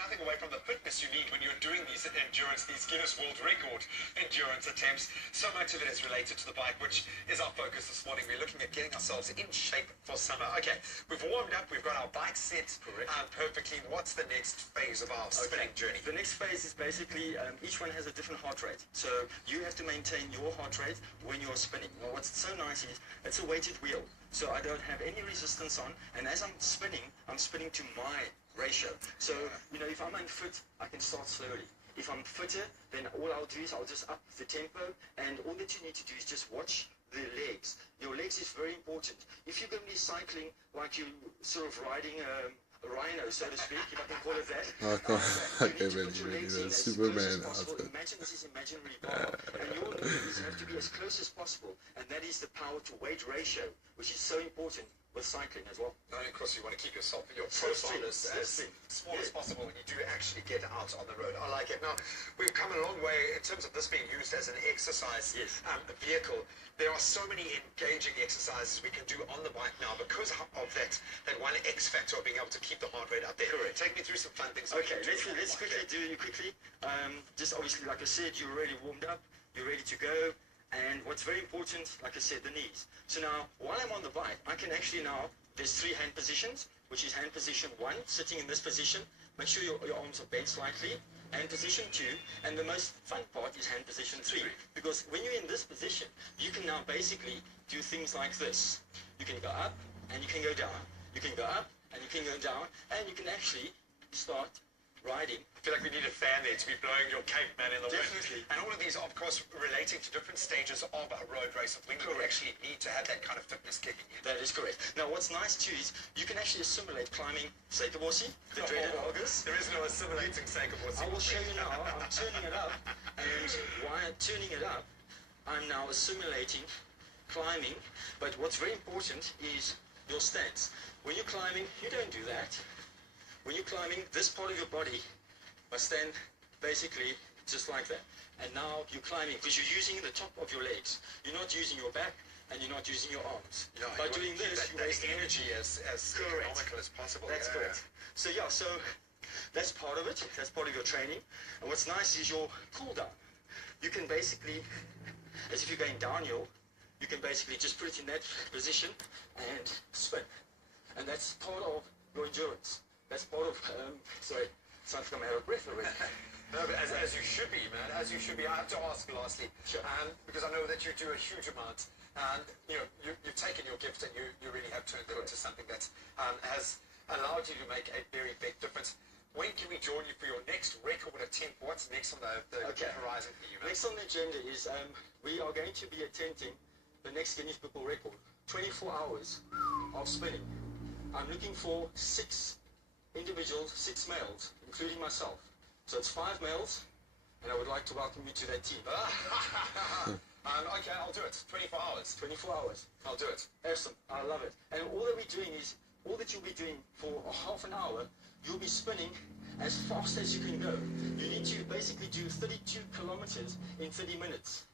nothing away from the fitness you need when you're doing these endurance, these Guinness World Record endurance attempts. So much of it is related to the bike, which is our focus this morning. We're looking at getting ourselves in shape for summer. Okay, we've warmed up, we've got our bike set perfectly. What's the next phase of our spinning journey? The next phase is basically each one has a different heart rate. So you have to maintain your heart rate when you're spinning. Well, what's so nice is it's a weighted wheel. So I don't have any resistance on, and as I'm spinning to my ratio. So, you know, if I'm unfit, I can start slowly. If I'm fitter, then all I'll do is I'll just up the tempo, and all that you need to do is just watch the legs. Your legs is very important. If you're going to be cycling like you're sort of riding a rhino, so to speak, if I can call it that. Superman outfit. Imagine this is imaginary bar, and your knees have to be as close as possible, and that is the power to weight ratio, which is so important with cycling as well. And of course you want to keep your profile as small as possible when you do actually get out on the road. I like it. Now, we've come a long way in terms of this being used as an exercise vehicle. There are so many engaging exercises we can do on the bike now because of that one X factor of being able to keep the heart rate up there. Correct. Take me through some fun things. Okay, let's quickly do you quickly. Just obviously, like I said, you're already warmed up, you're ready to go. And what's very important, like I said, the knees. So now, while I'm on the bike, I can actually now, there's 3 hand positions, which is hand position 1, sitting in this position. Make sure your arms are bent slightly. Hand position 2, and the most fun part is hand position 3. Because when you're in this position, you can now basically do things like this. You can go up, and you can go down. You can go up, and you can go down, and you can actually start riding. I feel like we need a fan there to be blowing your caveman in the Definitely. wind. And all of these, of course, relating to different stages of a road race of when you actually need to have that kind of fitness kicking in. That is correct. Now, what's nice too is you can actually assimilate climbing Seikaborsi, the dreaded August. There is no assimilating Seikaborsi. I will show you now. I'm turning it up, and while turning it up, I'm now assimilating climbing. But what's very important is your stance. When you're climbing, you don't do that. When you're climbing, this part of your body must stand basically just like that. And now you're climbing because you're using the top of your legs. You're not using your back and you're not using your arms. Yeah, by doing this, you waste energy as economical as possible. That's correct. So yeah, so that's part of it. That's part of your training. And what's nice is your cool down. You can basically, as if you're going downhill, you can basically just put it in that position and spin. And that's part of your endurance. That's part of, sorry, sounds like I'm out of breath already. No, but as you should be, man, as you should be. I have to ask lastly, because I know that you do a huge amount, and you know, you've taken your gift and you really have turned it into something that has allowed you to make a very big difference. When can we join you for your next record attempt? What's next on the horizon for you, man? Next on the agenda is we are going to be attempting the next Guinness Book World Record, 24 hours of spinning. I'm looking for 6 individuals, 6 males, including myself. So it's 5 males, and I would like to welcome you to that team. Okay, I'll do it. 24 hours. 24 hours. I'll do it. Awesome. I love it. And all that we're doing is, all that you'll be doing for a half an hour, you'll be spinning as fast as you can go. You need to basically do 32 kilometers in 30 minutes.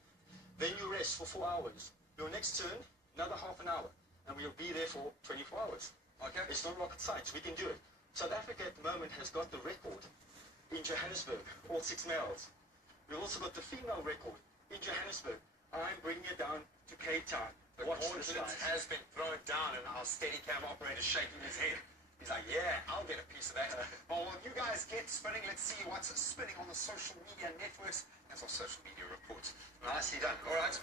Then you rest for 4 hours. Your next turn, another half an hour. And we'll be there for 24 hours. Okay. It's not rocket science. We can do it. South Africa at the moment has got the record in Johannesburg, all 6 males. We've also got the female record in Johannesburg. I'm bringing it down to Cape Town. The confidence has been thrown down and our Steadicam operator shaking his head. He's like, yeah, I'll get a piece of that. Well, you guys get spinning. Let's see what's spinning on the social media networks. That's our social media report. Nicely done. All right.